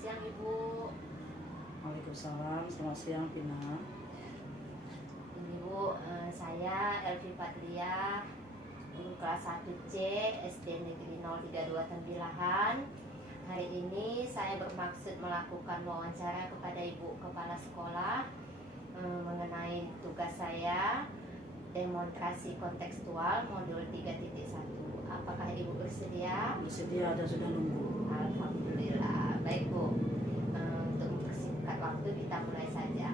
siang Ibu. Waalaikumsalam, selamat siang Pina. Ini Bu, saya Elvi Patria, guru kelas 1C SD Negeri 032 Tembilahan. Hari ini saya bermaksud melakukan wawancara kepada Ibu Kepala Sekolah mengenai tugas saya demonstrasi kontekstual modul 3.1. Apakah Ibu bersedia? Bersedia, ada sudah nunggu. Alhamdulillah. Baik Bu, untuk mempersingkat waktu kita mulai saja.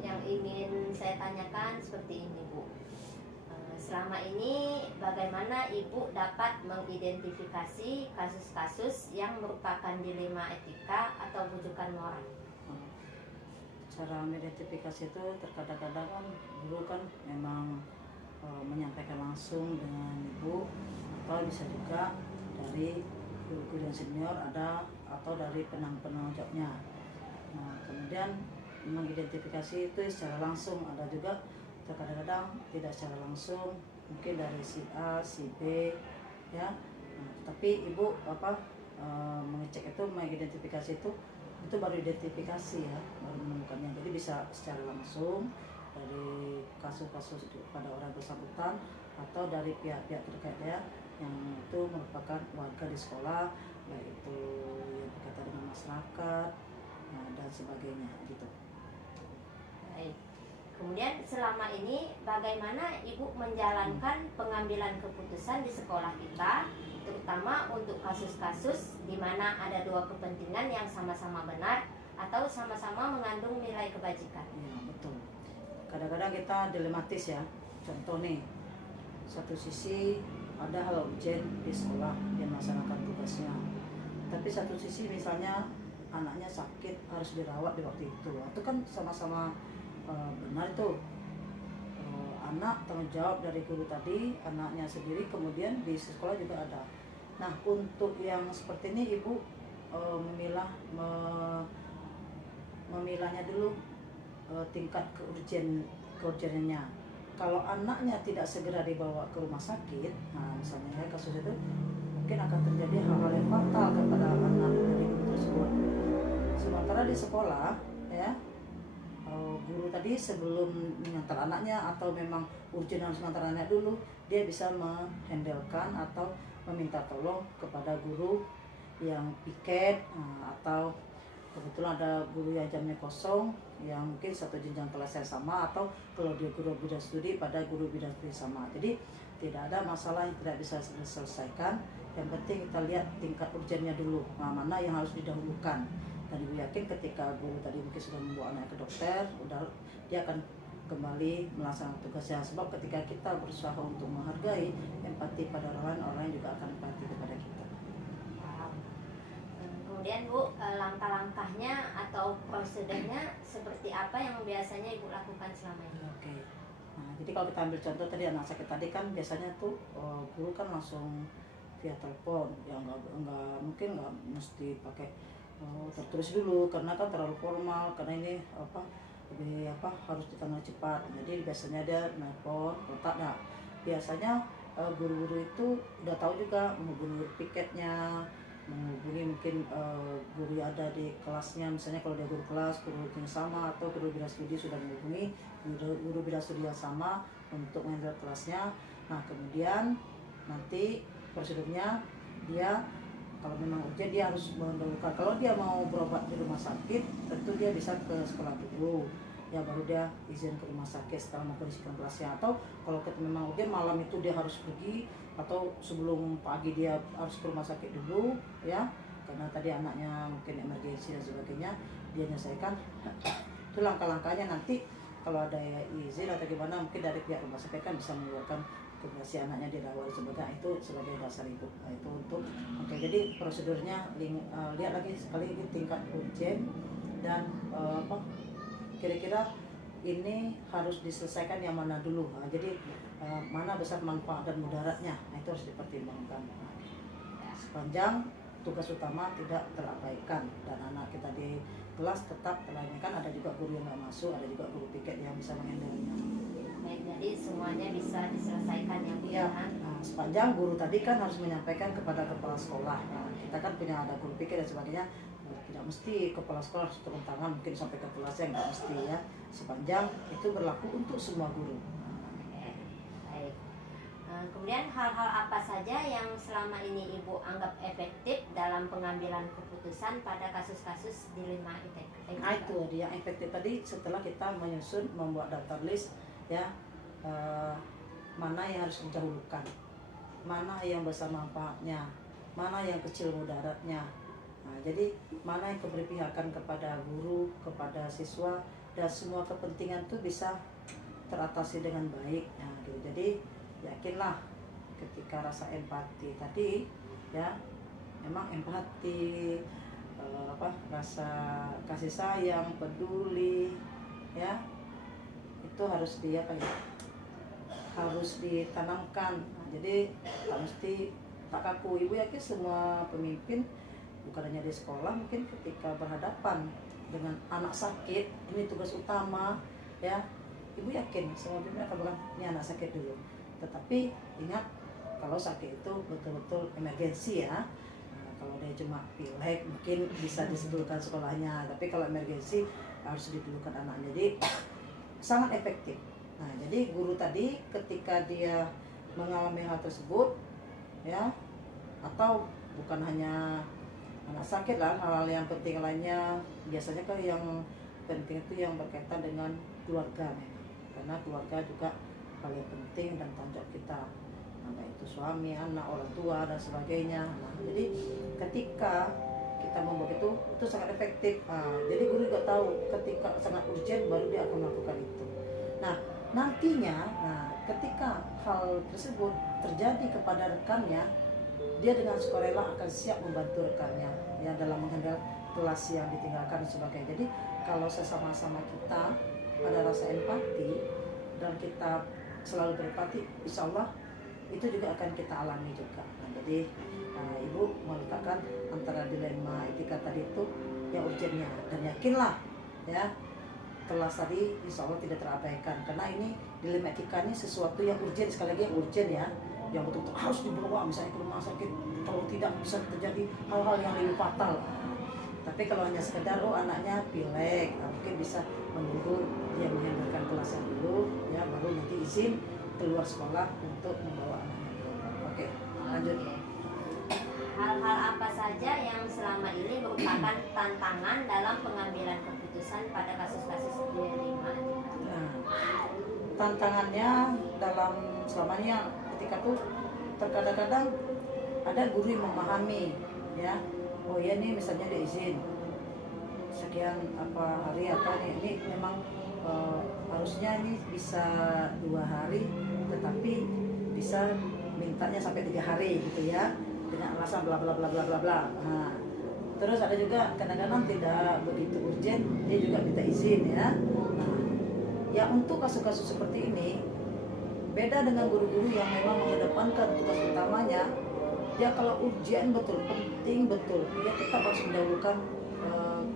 Yang ingin saya tanyakan seperti ini Bu, selama ini bagaimana Ibu dapat mengidentifikasi kasus-kasus yang merupakan dilema etika atau rujukan moral? Cara mengidentifikasi itu terkadang-kadang kan guru kan memang menyampaikan langsung dengan ibu, atau bisa juga dari guru-guru yang senior ada, atau dari penanggung-jawabnya. Nah, kemudian mengidentifikasi itu secara langsung, ada juga terkadang-kadang tidak secara langsung, mungkin dari si A, si B, ya. Nah, tapi ibu mengecek itu, mengidentifikasi itu baru identifikasi ya, baru menemukannya. Jadi bisa secara langsung dari kasus-kasus pada orang bersangkutan, atau dari pihak-pihak terkait ya, yang itu merupakan warga di sekolah, baik itu yang berkaitan dengan masyarakat, dan sebagainya gitu. Baik. Kemudian selama ini bagaimana Ibu menjalankan pengambilan keputusan di sekolah kita, terutama untuk kasus-kasus di mana ada dua kepentingan yang sama-sama benar atau sama-sama mengandung nilai kebajikan? Ya, betul. Kadang-kadang kita dilematis ya. Contoh nih, satu sisi ada hal urgent di sekolah yang melaksanakan tugasnya, tapi satu sisi misalnya anaknya sakit harus dirawat di waktu itu kan sama-sama benar itu. Anak tanggung jawab dari guru tadi, anaknya sendiri, kemudian di sekolah juga ada. Nah, untuk yang seperti ini ibu memilahnya dulu tingkat keurgenannya. Kalau anaknya tidak segera dibawa ke rumah sakit, nah misalnya ya, kasus itu mungkin akan terjadi hal-hal yang fatal kepada anak dari guru tersebut. Sementara di sekolah ya, guru tadi sebelum mengantar anaknya, atau memang urgent harus mengantar anak dulu, dia bisa menghandlekan atau meminta tolong kepada guru yang piket, atau kebetulan ada guru yang jamnya kosong, yang mungkin satu jenjang kelas yang sama, atau kalau dia guru bidang studi pada guru bidang studi sama. Jadi tidak ada masalah yang tidak bisa diselesaikan. Yang penting kita lihat tingkat urgennya dulu, mana yang harus didahulukan. Dan ibu yakin ketika guru tadi mungkin sudah membawa anak ke dokter, udah dia akan kembali melaksanakan tugasnya. Sebab ketika kita berusaha untuk menghargai, empati pada orang lain, orang lain juga akan empati kepada kita. Kemudian Bu, langkah-langkahnya atau prosedurnya seperti apa yang biasanya Ibu lakukan selama ini? Oke. Nah, jadi kalau kita ambil contoh tadi anak sakit tadi kan biasanya tuh guru kan langsung via telepon, ya nggak mungkin nggak mesti pakai tertulis dulu, karena kan terlalu formal, karena ini lebih harus ditangani cepat. Jadi biasanya dia nelpon kontak. Nah, biasanya guru-guru itu udah tahu juga menghubungi piketnya, menghubungi mungkin guru yang ada di kelasnya, misalnya kalau dia guru kelas, guru yang sama, atau guru bidang studi sudah menghubungi guru bidang studi yang sama untuk menghandle kelasnya. Nah, kemudian nanti prosedurnya dia kalau memang urgent dia harus mendahulukan. Kalau dia mau berobat di rumah sakit, tentu dia bisa ke sekolah dulu, ya baru dia izin ke rumah sakit setelah mengkondisikan kelasnya. Atau kalau memang urgent malam itu dia harus pergi, atau sebelum pagi dia harus ke rumah sakit dulu ya, karena tadi anaknya mungkin emergensi dan sebagainya, dia menyelesaikan. Itu langkah-langkahnya. Nanti kalau ada izin atau gimana, mungkin dari pihak rumah sakit kan bisa mengeluarkan rekomendasi anaknya dirawat sebagai itu sebagai dasar itu. Nah, itu untuk jadi prosedurnya lihat lagi sekali ini tingkat urgen dan kira-kira ini harus diselesaikan yang mana dulu. Nah, jadi mana besar manfaat dan mudaratnya, nah itu harus dipertimbangkan. Nah, sepanjang tugas utama tidak terabaikan dan anak kita di kelas tetap terlayani. Kan ada juga guru yang nggak masuk, ada juga guru piket yang bisa menghandle-nya. Baik, jadi semuanya bisa diselesaikan ya Bu Ya, ya. nah, sepanjang guru tadi kan harus menyampaikan kepada kepala sekolah. Nah, kita kan punya ada guru pikir dan sebagainya. Tidak mesti kepala sekolah harus turun tangan, mungkin sampai ke kelasnya nggak mesti ya. Sepanjang itu berlaku untuk semua guru. Oke, baik. Kemudian hal-hal apa saja yang selama ini Ibu anggap efektif dalam pengambilan keputusan pada kasus-kasus dilema ITK? Nah itu dia yang efektif tadi setelah kita menyusun membuat daftar list ya, mana yang harus didahulukan, mana yang besar manfaatnya, mana yang kecil mudaratnya. Nah, jadi mana yang keberpihakan kepada guru, kepada siswa, dan semua kepentingan itu bisa teratasi dengan baik. Nah, gitu. Jadi yakinlah ketika rasa empati tadi ya, memang empati, rasa kasih sayang, peduli ya, itu harus harus ditanamkan. Nah, jadi tak mesti tak kaku. Ibu yakin semua pemimpin bukan hanya di sekolah, mungkin ketika berhadapan dengan anak sakit, ini tugas utama ya, ibu yakin semua pemimpin akan bilang ini anak sakit dulu. Tetapi ingat, kalau sakit itu betul-betul emergensi ya. Nah, kalau dia cuma pilek mungkin bisa disebutkan sekolahnya, tapi kalau emergensi harus didulukan anak. Jadi sangat efektif. Nah, jadi guru tadi ketika dia mengalami hal tersebut ya, atau bukan hanya anak sakit lah, hal-hal yang penting lainnya, biasanya kan yang penting itu yang berkaitan dengan keluarga memang, karena keluarga juga paling penting dan tanggung jawab kita, nah, itu suami, anak, orang tua dan sebagainya. Nah, jadi ketika kita membuat itu sangat efektif. Nah, jadi guru juga tahu ketika sangat urgent baru dia akan melakukan itu. Nah, nantinya, ketika hal tersebut terjadi kepada rekannya, dia dengan sukarela akan siap membantu rekannya ya dalam menghandle kelas yang ditinggalkan dan sebagainya. Jadi kalau sesama-sama kita ada rasa empati dan kita selalu berempati, insya Allah itu juga akan kita alami juga. Nah, jadi ibu meletakkan antara dilema etika tadi itu yang urgennya, dan yakinlah ya kelas tadi insya Allah tidak terabaikan, karena ini dilema etika ini sesuatu yang urgen, sekali lagi yang urgen ya, yang betul-betul harus dibawa misalnya ke rumah sakit, kalau tidak bisa terjadi hal-hal yang lebih fatal. Tapi kalau hanya sekedar anaknya pilek, mungkin bisa menunggu dia menghandalkan kelasnya dulu ya, baru nanti izin keluar sekolah untuk membawa anaknya dulu. Oke, lanjut. Hal-hal apa saja yang selama ini merupakan tantangan dalam pengambilan keputusan pada kasus-kasus dilema ITK? Nah, tantangannya dalam selamanya ketika tuh terkadang-kadang ada guru yang memahami ya, oh ya nih misalnya dia izin sekian hari ini memang harusnya ini bisa 2 hari, tetapi bisa mintanya sampai 3 hari gitu ya, dengan alasan bla bla bla bla bla bla. Nah, terus ada juga kadang-kadang tidak begitu urgent, dia juga minta izin ya. Nah, ya untuk kasus-kasus seperti ini beda dengan guru-guru yang memang mengedepankan tugas utamanya. Dia kalau ujian betul, penting betul, dia tetap harus mendahulukan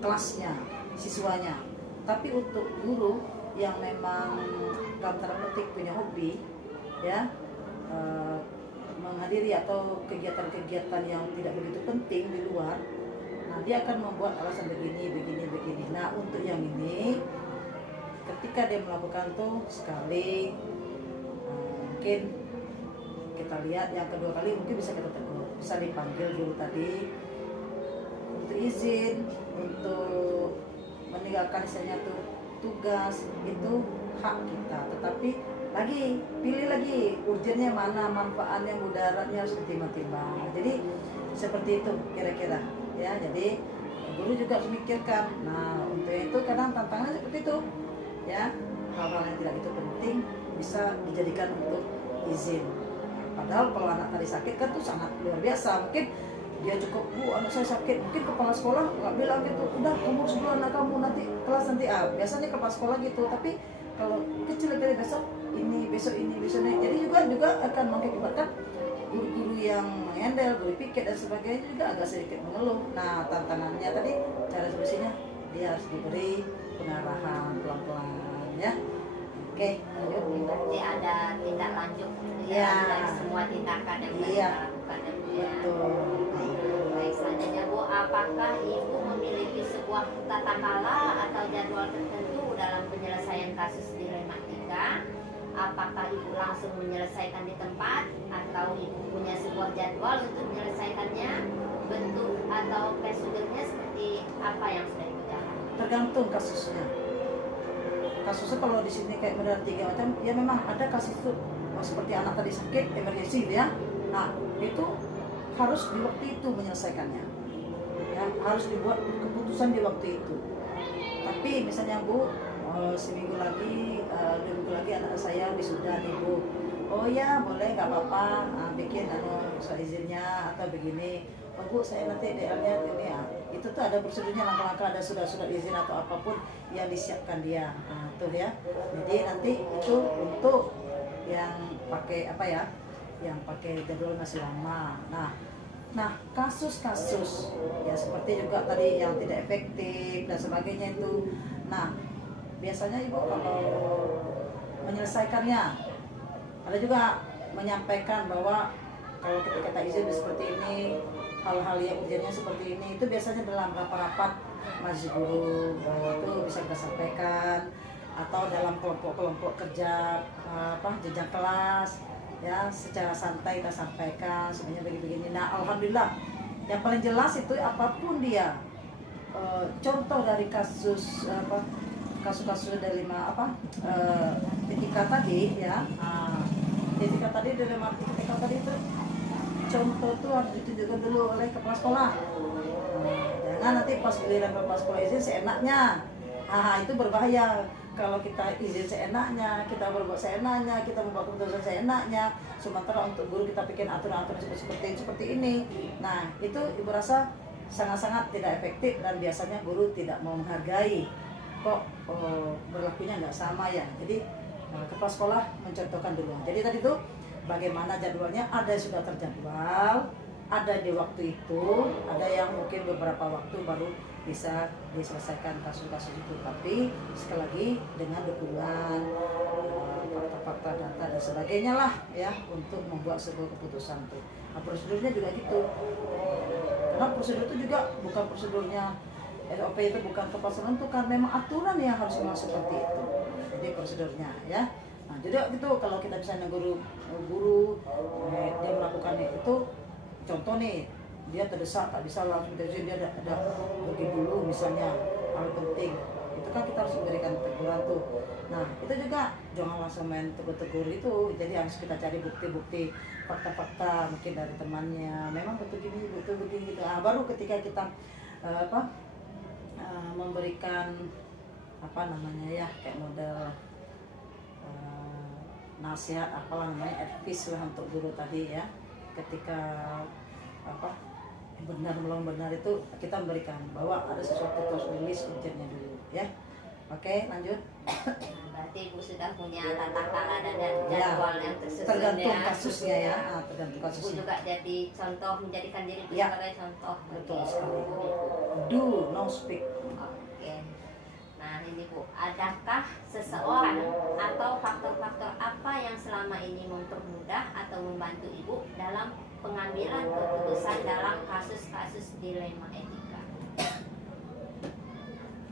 kelasnya, siswanya. Tapi untuk guru yang memang dalam tanda petik punya hobi ya, menghadiri atau kegiatan-kegiatan yang tidak begitu penting di luar, nah dia akan membuat alasan begini. Nah untuk yang ini, ketika dia melakukan tuh sekali, mungkin kita lihat yang kedua kali mungkin bisa kita tegur, bisa dipanggil dulu tadi untuk izin untuk meninggalkan misalnya tuh tugas, itu hak kita. Tetapi lagi pilih lagi urgennya mana, manfaatnya, mudaratnya harus ditimbang-timbang. Jadi seperti itu kira-kira ya. Jadi guru juga harus memikirkan. Nah untuk itu kadang tantangannya seperti itu ya, hal-hal yang tidak itu penting bisa dijadikan untuk izin. Padahal kalau anak tadi sakit kan tuh sangat luar biasa, mungkin dia cukup, bu anak saya sakit, mungkin kepala sekolah nggak bilang gitu, udah kamu harus dulu anak kamu nanti kelas nanti biasanya kepala sekolah gitu. Tapi kalau kecil dari besok ini besoknya, jadi juga akan mengakibatkan guru-guru yang mengendal, guru piket dan sebagainya juga agak sedikit mengeluh. Nah tantangannya tadi cara solusinya dia harus diberi pengarahan pelan-pelan ya, Oke, lanjut. Berarti ada tindak lanjut Iya. dari semua tindakan yang Iya. kita lakukan ya Bu ya. Betul. Baik, selanjutnya Bu, apakah Ibu memiliki sebuah tata kala atau jadwal tertentu dalam penyelesaian kasus dilematika? Apakah Ibu langsung menyelesaikan di tempat atau Ibu punya sebuah jadwal untuk menyelesaikannya? Bentuk atau prosedurnya seperti apa yang sudah Ibu jalankan? Tergantung kasusnya. Kasusnya kalau di sini kayak model 3 macam, ya memang ada kasus itu seperti anak tadi sakit, emergency ya. Nah, itu harus di waktu itu menyelesaikannya. Ya, harus dibuat keputusan di waktu itu. Tapi misalnya Bu, seminggu lagi, 2 minggu lagi anak saya wisuda nih Bu. Oh ya boleh, nggak apa-apa, bikin soal izinnya atau begini. Oh Bu, saya nanti DR-nya ini ya. Itu tuh ada prosedurnya, langkah-langkah, ada surat-surat izin atau apapun yang disiapkan dia. Nah, tuh ya. Jadi nanti itu untuk yang pakai apa ya? Yang pakai jadwal masih lama. Nah, kasus-kasus ya seperti juga tadi yang tidak efektif dan sebagainya itu. Nah, biasanya Ibu kalau menyelesaikannya, ada juga menyampaikan bahwa kalau kita izin seperti ini, hal-hal yang urgennya seperti ini, itu biasanya dalam rapat-rapat majelis guru itu bisa kita sampaikan, atau dalam kelompok-kelompok kerja jenjang kelas ya, secara santai kita sampaikan sebenarnya begini-begini. Nah, alhamdulillah yang paling jelas itu apapun dia, contoh dari kasus kasus-kasus dari etika tadi ya, etika tadi dari etika tadi itu contoh tuh harus ditunjukkan dulu oleh kepala sekolah. Jangan nanti pas giliran kepala sekolah izin seenaknya. Itu berbahaya. Kalau kita izin seenaknya, kita berbuat seenaknya, kita membuat keputusan seenaknya, sementara untuk guru kita bikin aturan-aturan seperti ini. Nah, itu Ibu rasa sangat-sangat tidak efektif dan biasanya guru tidak mau menghargai. Kok berlakunya nggak sama ya? Jadi kepala sekolah mencontohkan dulu. Jadi tadi tuh bagaimana jadwalnya, ada yang sudah terjadwal, ada di waktu itu, ada yang mungkin beberapa waktu baru bisa diselesaikan kasus-kasus itu. Tapi sekali lagi dengan dukungan fakta-fakta, data dan sebagainya lah ya, untuk membuat sebuah keputusan tuh. Nah, prosedurnya juga gitu. Karena prosedur itu juga bukan prosedurnya SOP, itu bukan tepat menentukan, memang aturan yang harus memang seperti itu. Jadi prosedurnya ya. Nah, jadi gitu kalau kita misalnya guru dia melakukan itu, contoh nih, dia terdesak tak bisa langsung terjun, dia ada pergi dulu misalnya, hal penting itu kan kita harus memberikan teguran tuh. Nah, itu juga jangan langsung main tegur-tegur itu, jadi harus kita cari bukti-bukti, fakta-fakta mungkin dari temannya, memang betul gini, betul begini gitu. Baru ketika kita memberikan kayak model nasihat, apalah namanya, advice lah untuk guru tadi ya, ketika benar itu kita memberikan bahwa ada sesuatu terus rilis urgennya dulu ya. Oke, lanjut. Berarti Ibu sudah punya tata kala dan jadwal yang tersusun tergantung ya. kasusnya ya. Tergantung Ibu kasusnya. juga jadi contoh, menjadikan diri Ibu Ya. sebagai contoh. Betul bagi sekali. ibu-ibu. Do no speak. Oke. Nah ini Bu, adakah seseorang atau faktor-faktor apa yang selama ini mempermudah atau membantu Ibu dalam pengambilan keputusan dalam kasus-kasus dilema etika?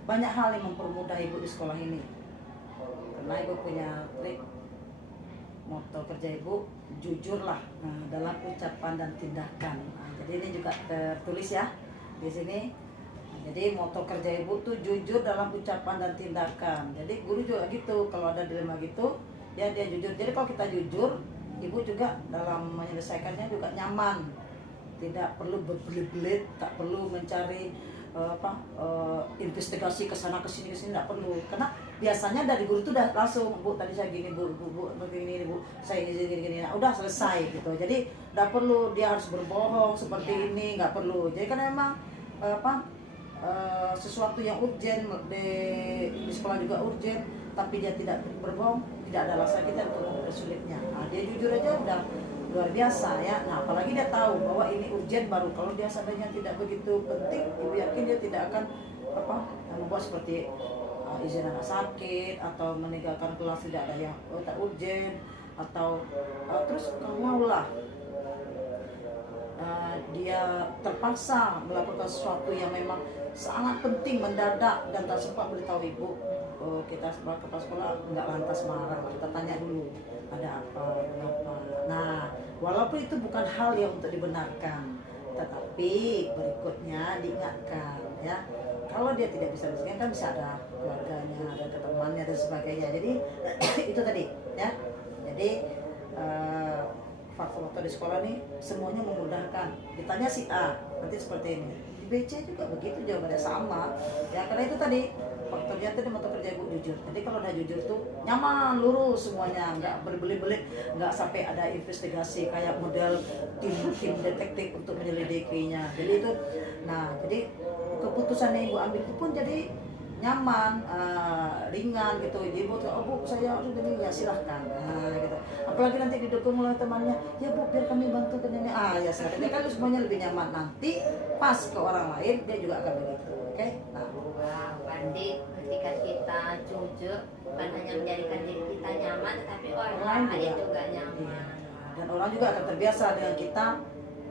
Banyak hal yang mempermudah Ibu di sekolah ini. Karena Ibu punya trik, moto kerja Ibu, jujurlah dalam ucapan dan tindakan. Jadi ini juga tertulis ya di sini. Jadi moto kerja Ibu tuh jujur dalam ucapan dan tindakan. Jadi guru juga gitu, kalau ada dilema gitu, dia jujur. Jadi kalau kita jujur, Ibu juga dalam menyelesaikannya juga nyaman. Tidak perlu berbelit-belit, tak perlu mencari investigasi ke sana ke sini tidak perlu. Karena biasanya dari guru tuh udah langsung, Bu tadi saya gini, Bu begini, Bu saya gini. Nah, udah selesai gitu. Jadi tidak perlu dia harus berbohong seperti ini, nggak perlu. Jadi kan memang sesuatu yang urgen di sekolah juga urgen, tapi dia tidak berbohong, tidak ada alasan kita untuk mempersulitnya. Dia jujur aja udah luar biasa ya. Nah, apalagi dia tahu bahwa ini urgen baru. Kalau dia seandainya tidak begitu penting, Ibu yakin dia tidak akan membuat seperti izin anak sakit atau meninggalkan kelas tidak ada yang tak urgent atau terus kalaulah dia terpaksa melakukan sesuatu yang memang sangat penting mendadak dan tak sempat beritahu ibu, kita sebagai kepala sekolah nggak lantas marah, kita tanya dulu ada apa, kenapa. Nah, walaupun itu bukan hal yang untuk dibenarkan, tetapi berikutnya diingatkan ya, kalau dia tidak bisa bersekolah kan bisa ada keluarganya, ada temannya dan sebagainya. Jadi itu tadi ya. Jadi faktor-faktor di sekolah nih semuanya memudahkan. Ditanya si A, nanti seperti ini. Di BC juga begitu, jawabannya sama. Ya karena itu tadi faktornya itu mata kerja ibu jujur. Jadi kalau udah jujur tuh nyaman, lurus semuanya, nggak berbelit-belit, nggak sampai ada investigasi kayak model tim detektif untuk menyelidikinya. Jadi itu, nah jadi keputusan yang ibu ambil itu pun jadi nyaman, ringan gitu. Ibu tuh, oh bu saya harus ini ya silahkan, gitu. Apalagi nanti didukung oleh temannya, ya bu biar kami bantu ini, ya silahkan. Dia kan semuanya lebih nyaman. Nanti pas ke orang lain dia juga akan begitu, oke? Nah, Wow, berarti ketika kita jujur bukan hanya menjadikan diri kita nyaman, tetapi orang lain juga nyaman. Dan orang juga akan terbiasa dengan kita.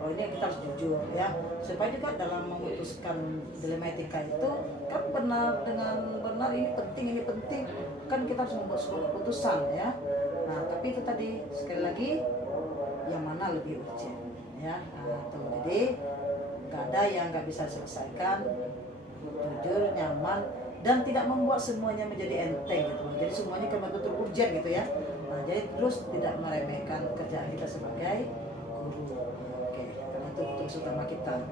Oh ini kita harus jujur ya, supaya juga dalam memutuskan dilema etika itu kan benar dengan benar, ini penting kan kita harus membuat sebuah keputusan ya. Nah tapi itu tadi sekali lagi yang mana lebih urgent ya. Nah, tuh, jadi nggak ada yang nggak bisa diselesaikan, jujur, nyaman, dan tidak membuat semuanya menjadi enteng gitu. Jadi semuanya kan betul urgent gitu ya. Nah jadi terus tidak meremehkan kerjaan kita sebagai guru. Itu tugas utama kita.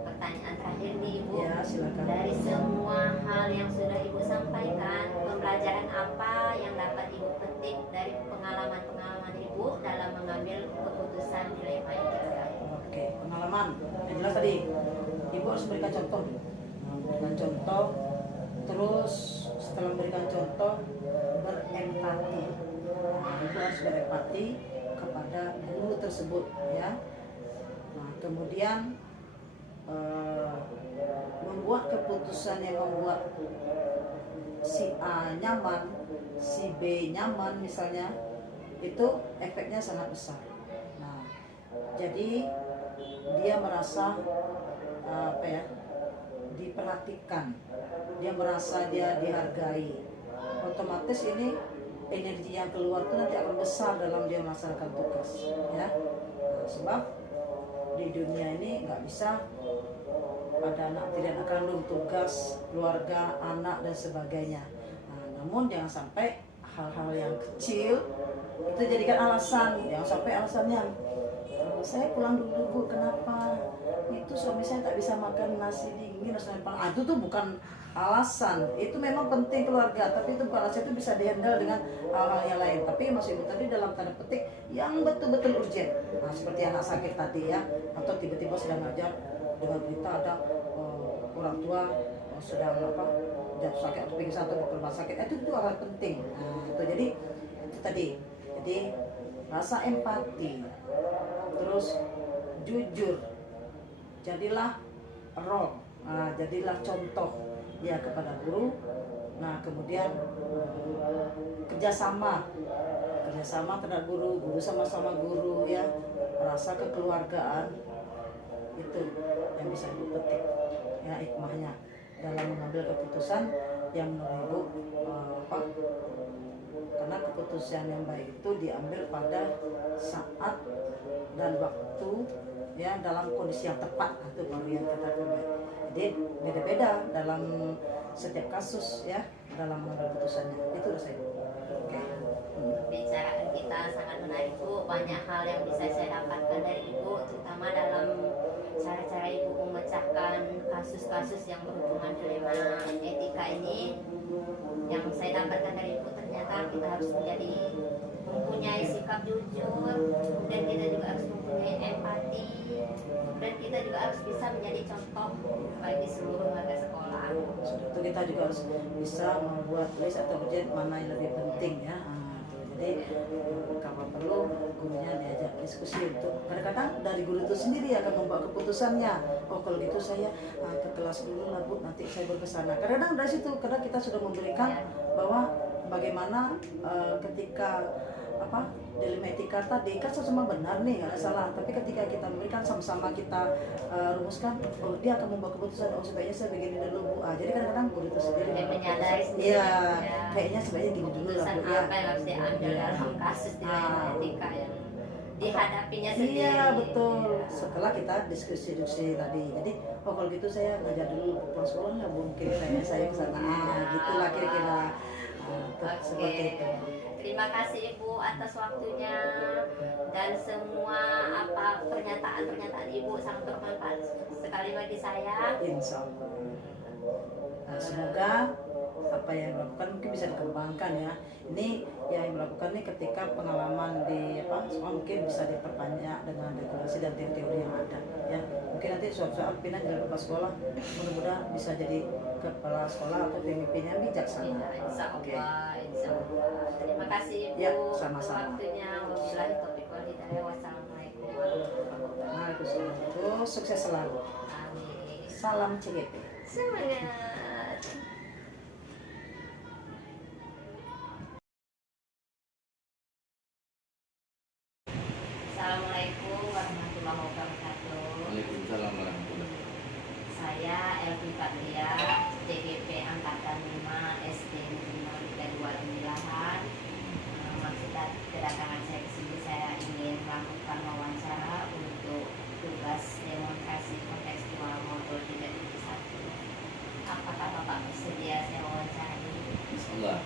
Pertanyaan terakhir nih Ibu. Ya, silakan. Dari semua hal yang sudah Ibu sampaikan, pembelajaran apa yang dapat Ibu petik dari pengalaman-pengalaman Ibu dalam mengambil keputusan dilema etika? Oke, pengalaman. Yang jelas tadi, Ibu harus berikan contoh. Berikan contoh, terus setelah memberikan contoh, berempati. Ibu harus berempati kepada guru tersebut ya. Nah kemudian membuat keputusan yang membuat si A nyaman, si B nyaman misalnya, itu efeknya sangat besar. Nah jadi dia merasa diperhatikan, dia merasa dia dihargai, otomatis ini energi yang keluar itu nanti akan besar dalam dia melaksanakan tugas ya. Nah, sebab di dunia ini nggak bisa ada anak tidak anak kandung, tugas keluarga, anak dan sebagainya. Nah, namun jangan sampai hal-hal yang kecil itu jadikan alasan. Jangan sampai alasannya saya pulang dulu bu, kenapa itu suami saya tak bisa makan nasi dingin, itu tuh bukan alasan. Itu memang penting keluarga, tapi itu bukan alasan, itu bisa dihandle dengan hal-hal yang lain. Tapi Mas Ibu tadi dalam tanda petik yang betul-betul urgent. Nah, seperti anak sakit tadi ya, atau tiba-tiba sedang ngajar dengan berita ada orang tua sedang jatuh sakit atau pingsan atau ke rumah sakit. Itu hal penting. Nah, itu jadi itu tadi. Jadi rasa empati, terus jujur, jadilah role, jadilah contoh ya kepada guru. Nah kemudian kerjasama terhadap guru sama-sama guru ya, rasa kekeluargaan, itu yang bisa dipetik ya hikmahnya dalam mengambil keputusan yang menurut Ibu karena keputusan yang baik itu diambil pada saat dan waktu ya, dalam kondisi yang tepat. Itu baru yang kita pilih. Jadi beda-beda dalam setiap kasus ya dalam mengambil keputusannya. Itu saya. Oke. Pembicaraan kita sangat menarik Bu, banyak hal yang bisa saya dapatkan dari Ibu, terutama dalam cara-cara Ibu memecahkan kasus-kasus yang berhubungan dilema etika ini. Yang saya dapatkan dari Ibu, ternyata kita harus mempunyai sikap jujur, dan kita juga harus mempunyai empati, dan kita juga harus bisa menjadi contoh bagi seluruh warga sekolah. Itu kita juga harus bisa membuat list atau urgent mana yang lebih penting ya. Jadi Jadi kalau perlu gurunya diajak diskusi untuk kadang-kadang dari guru itu sendiri akan membuat keputusannya. Oh kalau gitu saya ke kelas dulu lah Bu, nanti saya baru ke sana. Kadang-kadang dari situ karena kita sudah memberikan bahwa bagaimana ketika dalam etika tadi kan sama benar nih, nggak ada salah, tapi ketika kita memberikan sama-sama kita rumuskan, oh dia akan membuat keputusan, oh sebaiknya saya begini dulu Bu. Jadi kadang-kadang guru itu sendiri Dia menyadari sendiri. iya kayaknya sebaiknya gini dulu lah Bu Keputusan ya. apa yang harus diambil dalam kasus dilema etika yang dihadapinya sendiri. Iya betul. Setelah kita diskusi tadi, jadi oh kalau gitu saya ngajar dulu pulang sekolah nggak Bu, mungkin kayaknya saya kesana. Gitulah kira-kira. Seperti itu. Terima kasih Ibu atas waktunya dan semua pernyataan Ibu sangat bermanfaat sekali bagi saya. Insya Allah. Nah, semoga apa yang dilakukan mungkin bisa dikembangkan ya. Ini yang melakukan ini ketika pengalaman di sekolah mungkin bisa diperbanyak dengan regulasi dan teori yang ada ya. Mungkin nanti suatu saat Pina jadi kepala sekolah, mudah-mudahan bisa jadi kepala sekolah atau pemimpinnya bijaksana. Insya Allah, insya Allah. Terima kasih Ibu Ya, sama-sama. waktunya. Wabillahi taufiq wal hidayah. Wassalamualaikum warahmatullahi wabarakatuh. Nah, sukses selalu. Amin. Salam CGP. Semangat. Assalamualaikum warahmatullahi wabarakatuh. Waalaikumsalam warahmatullahi wabarakatuh. Saya Elvi Patria, CGP Angkatan 5 SD 532 Maksud kedatangan saya ke sini, saya ingin melakukan wawancara untuk tugas demonstrasi kontekstual modul 3.1. Apakah Bapak bersedia saya wawancarai? Insyaallah.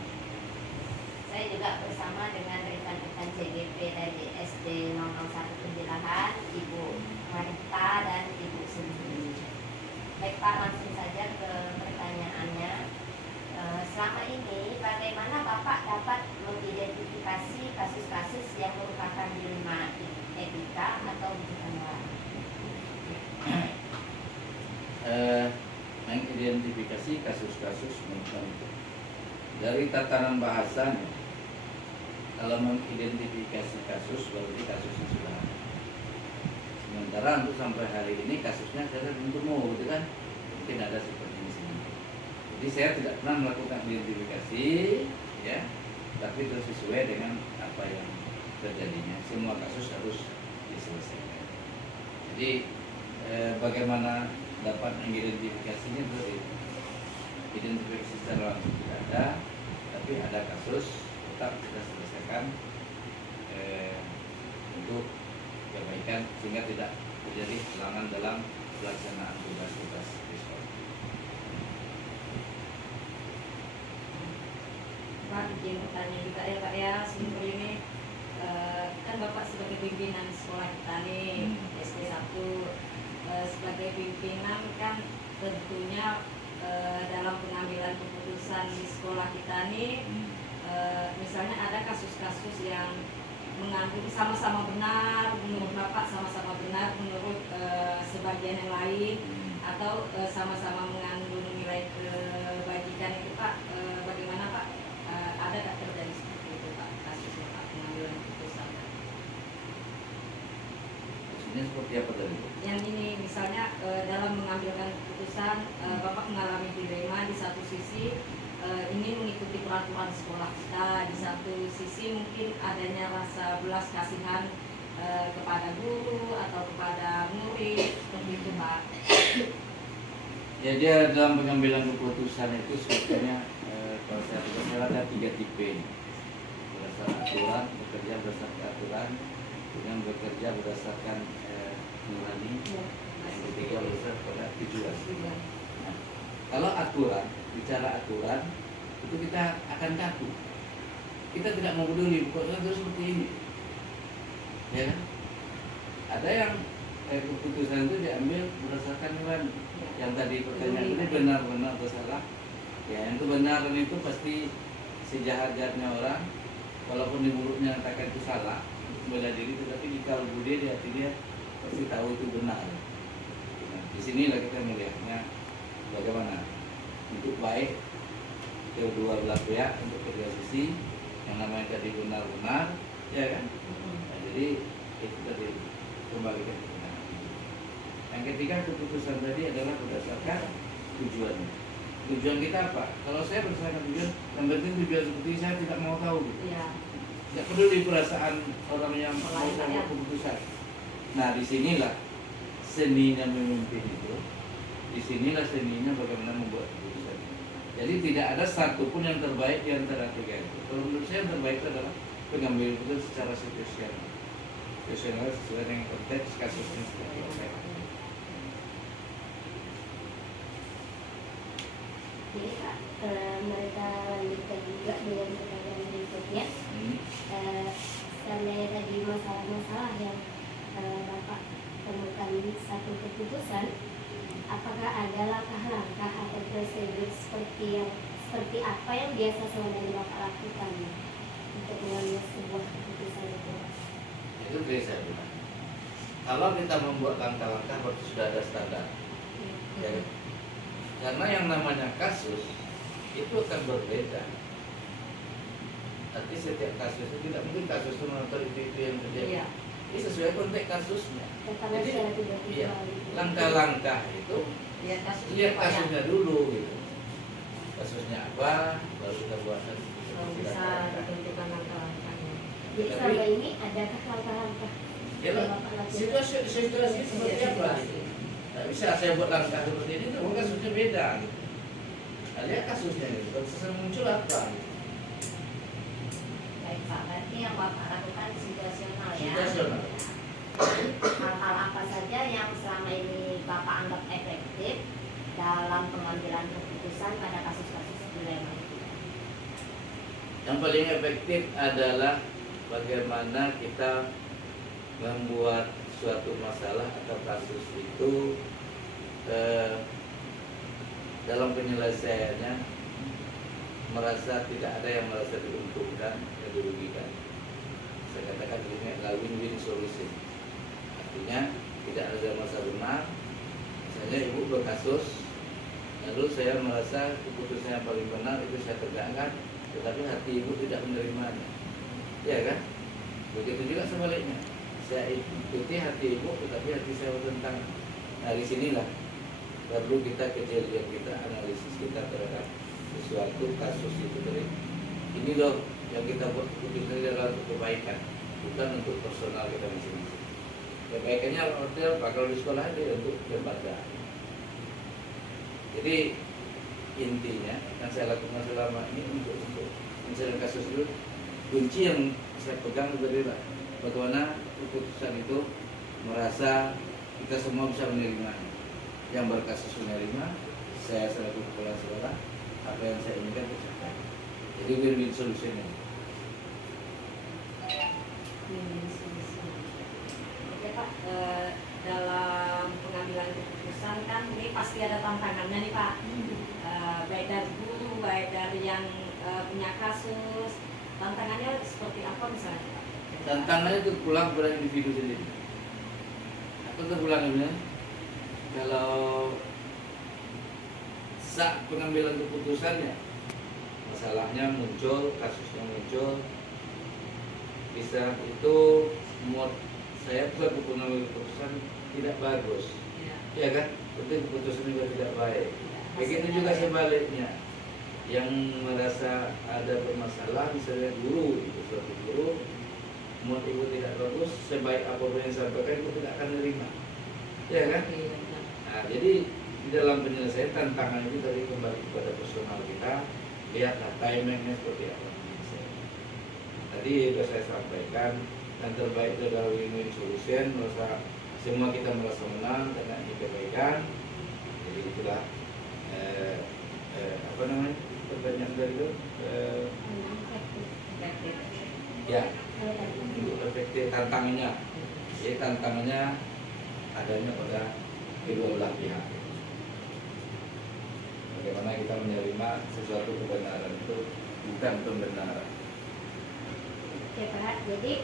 Saya juga bersama dengan rekan-rekan CGP dari SD 001 Penjelahan, Ibu Marita dan Ibu Sendiri. Baik Pak, langsung saja ke pertanyaannya. Selama ini bagaimana Bapak dapat mengidentifikasi kasus-kasus yang merupakan dilema etika atau bukan moral? Mengidentifikasi kasus-kasus dari tataran bahasanya. Kalau mengidentifikasi kasus berarti kasusnya sudah ada. Sementara untuk sampai hari ini kasusnya saya belum ketemu, gitu kan? Mungkin ada seperti ini. Jadi saya tidak pernah melakukan identifikasi, ya, tapi terus sesuai dengan apa yang terjadinya. Semua kasus harus diselesaikan. Jadi bagaimana dapat mengidentifikasinya itu identifikasi secara langsung tidak ada, tapi ada kasus tetap kita selesaikan untuk kebaikan sehingga tidak terjadi kehilangan dalam pelaksanaan tugas-tugas di sekolah. Pak, izin bertanya juga ya Pak ya, simpel ini kan Bapak sebagai pimpinan sekolah kita nih SD 1 sebagai pimpinan kan tentunya dalam pengambilan keputusan di sekolah kita nih misalnya ada kasus-kasus yang mengandung sama-sama benar menurut Bapak, sama-sama benar menurut sebagian yang lain, atau sama-sama mengandung nilai kebajikan itu Pak, bagaimana Pak? Ada tak terjadi seperti itu Pak, kasusnya Pak, pengambilan keputusan? Maksudnya seperti apa tadi? Yang ini misalnya dalam mengambilkan keputusan Bapak mengalami dilema di satu sisi ingin mengikuti peraturan sekolah kita, di satu sisi mungkin adanya rasa belas kasihan kepada guru atau kepada murid, seperti itu Pak. Ya, dia dalam pengambilan keputusan itu sebetulnya kalau saya lihat ada 3 tipe. Berdasarkan aturan, bekerja berdasarkan aturan, dengan bekerja berdasarkan nurani, yang ketiga berdasarkan pada tujuan. Nah, kalau aturan, bicara aturan, itu kita akan kaku. Kita tidak mau peduli, pokoknya itu seperti ini. Ya kan? Ada yang keputusan itu diambil berdasarkan nurani. Yang tadi pertanyaan ini benar-benar atau salah? Ya, yang kebenaran itu pasti sejahat-jahatnya orang, walaupun di mulutnya katakan itu salah, bela diri, tetapi di kalbu dia, di hati dia pasti tahu itu benar. Nah, di sinilah kita melihatnya bagaimana untuk baik kedua belah pihak, untuk kedua sisi, yang namanya tadi benar-benar, ya kan? Nah, jadi itu tadi kembalikan kebenaran. Yang ketiga, keputusan tadi adalah berdasarkan tujuannya. Tujuan kita apa? Kalau saya berdasarkan tujuan, yang penting tujuan seperti ini saya tidak mau tahu. Iya. Tidak peduli perasaan orang yang mau Lain, saya ya. buat keputusan. Nah, disinilah seninya memimpin itu. Disinilah seninya bagaimana membuat keputusan. Jadi tidak ada satupun yang terbaik di antara tiga itu. Kalau menurut saya yang terbaik adalah pengambil keputusan secara situasional. Situasional sesuai dengan konteks kasusnya seperti apa. Jadi Kak, mereka lanjutkan juga dengan pertanyaan berikutnya. Seandainya tadi masalah-masalah yang Bapak temukan satu keputusan, apakah ada langkah-langkah atau prosedur seperti apa yang biasa selama ini Bapak lakukan untuk mengambil sebuah keputusan itu? Itu dari saya bilang. Kalau kita membuat langkah-langkah berarti sudah ada standar. Ya, kan? Karena yang namanya kasus itu akan berbeda. Nanti setiap kasus itu tidak mungkin kasus itu menonton itu yang terjadi. Iya. Ini sesuai konteks kasusnya. Pertama Jadi, secara tiba-tiba. iya, langkah-langkah itu Lihat kasus lihat Pak, ya. kasusnya dulu gitu. Kasusnya apa, baru kita buatkan. Kalau bisa ditentukan langkah-langkahnya. Jadi selama ini adakah langkah-langkah Ya, yang Bapak lakukan? situasi seperti apa? Tidak bisa saya buat langkah seperti ini, itu kasusnya beda. Gitu. Nah, lihat kasusnya itu, kasusnya muncul apa? Baik Pak, berarti yang Bapak lakukan situasional ya. Situasional. Hal-hal apa saja yang selama ini Bapak anggap efektif dalam pengambilan keputusan pada kasus-kasus dilema itu? Yang paling efektif adalah bagaimana kita membuat suatu masalah atau kasus itu dalam penyelesaiannya merasa tidak ada yang merasa diuntungkan dan dirugikan. Saya katakan ini adalah win-win solution. Artinya tidak ada masa benar. Misalnya ibu berkasus, lalu saya merasa keputusan yang paling benar itu saya tegakkan, tetapi hati ibu tidak menerimanya, ya kan? Begitu juga sebaliknya, saya ikuti hati ibu, tetapi hati saya bertentangan. Nah, di sinilah perlu kita kejelian kita, analisis kita terhadap sesuatu kasus itu tadi. Ini loh yang kita buat keputusan adalah untuk kebaikan, bukan untuk personal kita masing-masing. Kebaikannya artinya apa? Kalau di sekolah itu untuk lembaga. Jadi intinya yang saya lakukan selama ini untuk misalnya kasus itu, kunci yang saya pegang adalah bagaimana keputusan itu merasa kita semua bisa menerima. Yang berkasus menerima, saya selaku kepala sekolah, apa yang saya inginkan tercapai. Jadi win-win solution. Oke Pak, dalam pengambilan keputusan kan ini pasti ada tantangannya nih Pak. Baik dari guru, baik dari yang punya kasus, tantangannya seperti apa misalnya Pak? Tantangannya itu pulang pada individu sendiri. Apa itu pulangnya? Kalau saat pengambilan keputusannya, masalahnya muncul, kasusnya muncul, bisa itu mood saya selaku pengambil keputusan tidak bagus, ya kan? Berarti keputusan juga tidak baik. Begitu juga sebaliknya, yang merasa ada bermasalah, misalnya guru, itu suatu guru, mood ibu tidak bagus, sebaik apapun yang disampaikan itu tidak akan menerima, ya kan? Nah, jadi di dalam penyelesaian tantangan itu tadi kembali kepada personal kita, lihatlah timingnya seperti apa. Tadi sudah saya sampaikan, yang terbaik itu adalah win-win solution, merasa semua kita merasa menang karena ini kebaikan. Jadi itulah apa namanya pertanyaan dari itu ya untuk efektif tantangannya. Jadi tantangannya adanya pada kedua belah pihak. Bagaimana kita menerima sesuatu kebenaran itu bukan pembenaran. Oke Pak, jadi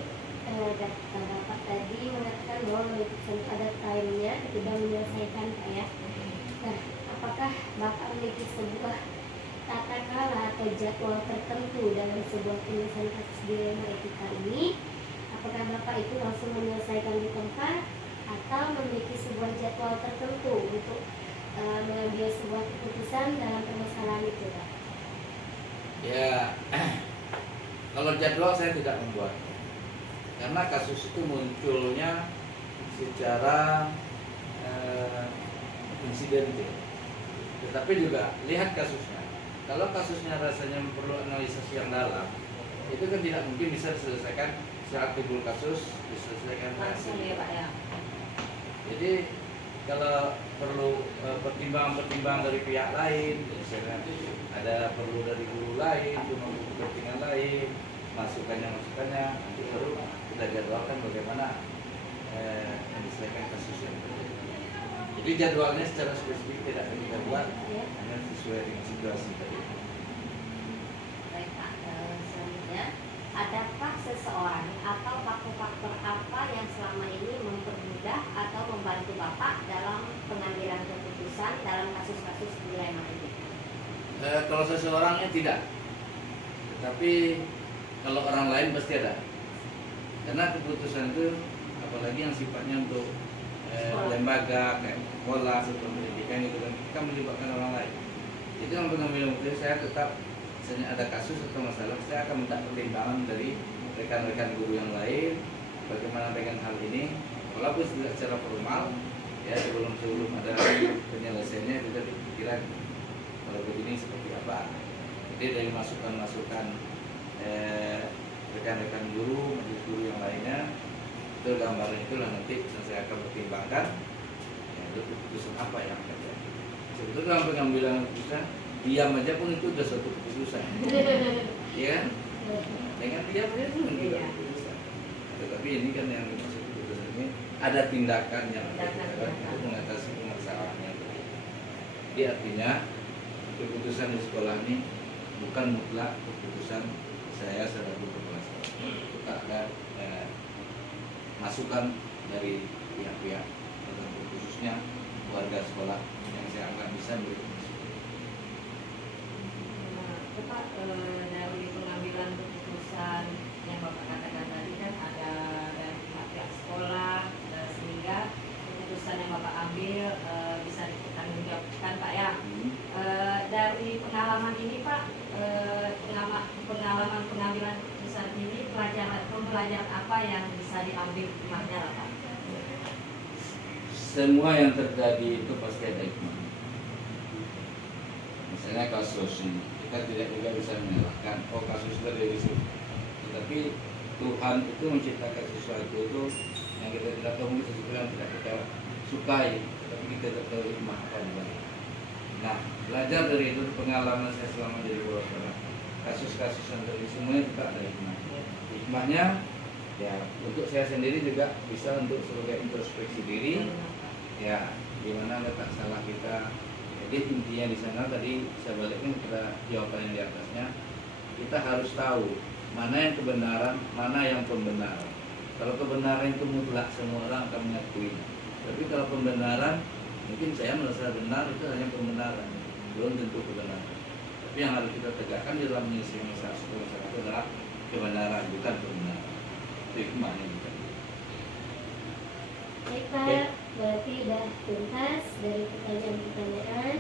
Bapak tadi mengatakan bahwa keputusan ada time-nya ketika menyelesaikan Pak ya. Nah, apakah Bapak memiliki sebuah tata krala atau jadwal tertentu dalam sebuah penyelesaian kasus dilema etika ini? Apakah Bapak itu langsung menyelesaikan di tempat atau memiliki sebuah jadwal tertentu untuk mengambil sebuah keputusan dalam permasalahan itu, Pak? Ya, kalau jadwal saya tidak membuat, karena kasus itu munculnya secara insidentil. Tetapi juga lihat kasusnya. Kalau kasusnya rasanya perlu analisis yang dalam, itu kan tidak mungkin bisa diselesaikan saat timbul kasus, diselesaikan langsung ya Pak ya. Jadi kalau perlu pertimbangan dari pihak lain, misalnya ada perlu dari guru lain, cuma kepentingan lain, masukannya, nanti baru kita jadwalkan bagaimana menyelesaikan kasus yang terjadi. Jadi jadwalnya secara spesifik tidak akan kita buat, hanya sesuai dengan situasi tadi. Baik Pak, selanjutnya, adakah seseorang atau faktor-faktor apa yang selama ini mempermudah atau membantu Bapak dalam pengambilan keputusan dalam kasus-kasus dilema ini? Kalau seseorangnya tidak, tetapi kalau orang lain pasti ada. Karena keputusan itu, apalagi yang sifatnya untuk lembaga, kayak sekolah, atau pendidikan itu kan melibatkan orang lain. Itu yang pengambilan keputusan saya tetap, misalnya ada kasus atau masalah, saya akan minta pertimbangan dari rekan-rekan guru yang lain, bagaimana dengan hal ini, walaupun tidak secara formal, ya sebelum ada penyelesaiannya juga dipikiran kalau begini seperti apa. Jadi dari masukan-masukan rekan-rekan guru, majelis guru yang lainnya, itu gambaran itulah nanti saya akan pertimbangkan ya, itu keputusan apa yang akan terjadi. Sebetulnya dalam pengambilan keputusan diam aja pun itu sudah suatu keputusan, ya kan? Dengan diam aja itu juga keputusan. Tetapi ini kan yang dimaksud keputusan ini ada tindakan yang untuk mengatasi permasalahannya. Jadi artinya keputusan di sekolah ini bukan mutlak keputusan saya selaku kepala sekolah. Kita ada masukan dari pihak-pihak tertentu, khususnya warga sekolah yang saya anggap bisa memberi masukan. Bapak dari pengambilan keputusan yang Bapak katakan tadi kan ada dari pihak sekolah, sehingga keputusan yang Bapak ambil bisa dipertanggungjawabkan Pak ya. Dari pengalaman ini Pak, pengalaman pengambilan keputusan ini pembelajaran apa yang bisa diambil hikmahnya lah Pak? Semua yang terjadi itu pasti ada hikmah. Misalnya kasus ini, kita tidak juga bisa menyalahkan, oh kasus itu dari situ. Tetapi Tuhan itu menciptakan sesuatu itu yang kita tidak tahu, mungkin sesuatu yang tidak kita sukai, tetapi kita tidak tahu hikmah apa di balik. Nah, belajar dari itu pengalaman saya selama jadi guru sekolah, kasus-kasus yang terjadi semuanya kita ada hikmah. Hikmahnya ya untuk saya sendiri juga bisa untuk sebagai introspeksi diri, ya gimana letak salah kita. Jadi intinya di sana tadi saya balikkan kepada jawaban yang di atasnya, kita harus tahu mana yang kebenaran, mana yang pembenaran. Kalau kebenaran itu mutlak semua orang akan mengakui. Tapi kalau pembenaran, mungkin saya merasa benar itu hanya pembenaran, belum tentu kebenaran. Tapi yang harus kita tegakkan di dalam menyelesaikan masalah itu adalah kebenaran, bukan pembenaran. Itu hikmahnya juga. Baik Pak, berarti sudah tuntas dari pertanyaan-pertanyaan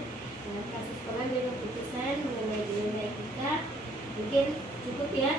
kasus pengambilan keputusan mengenai dilema etika. Mungkin cukup ya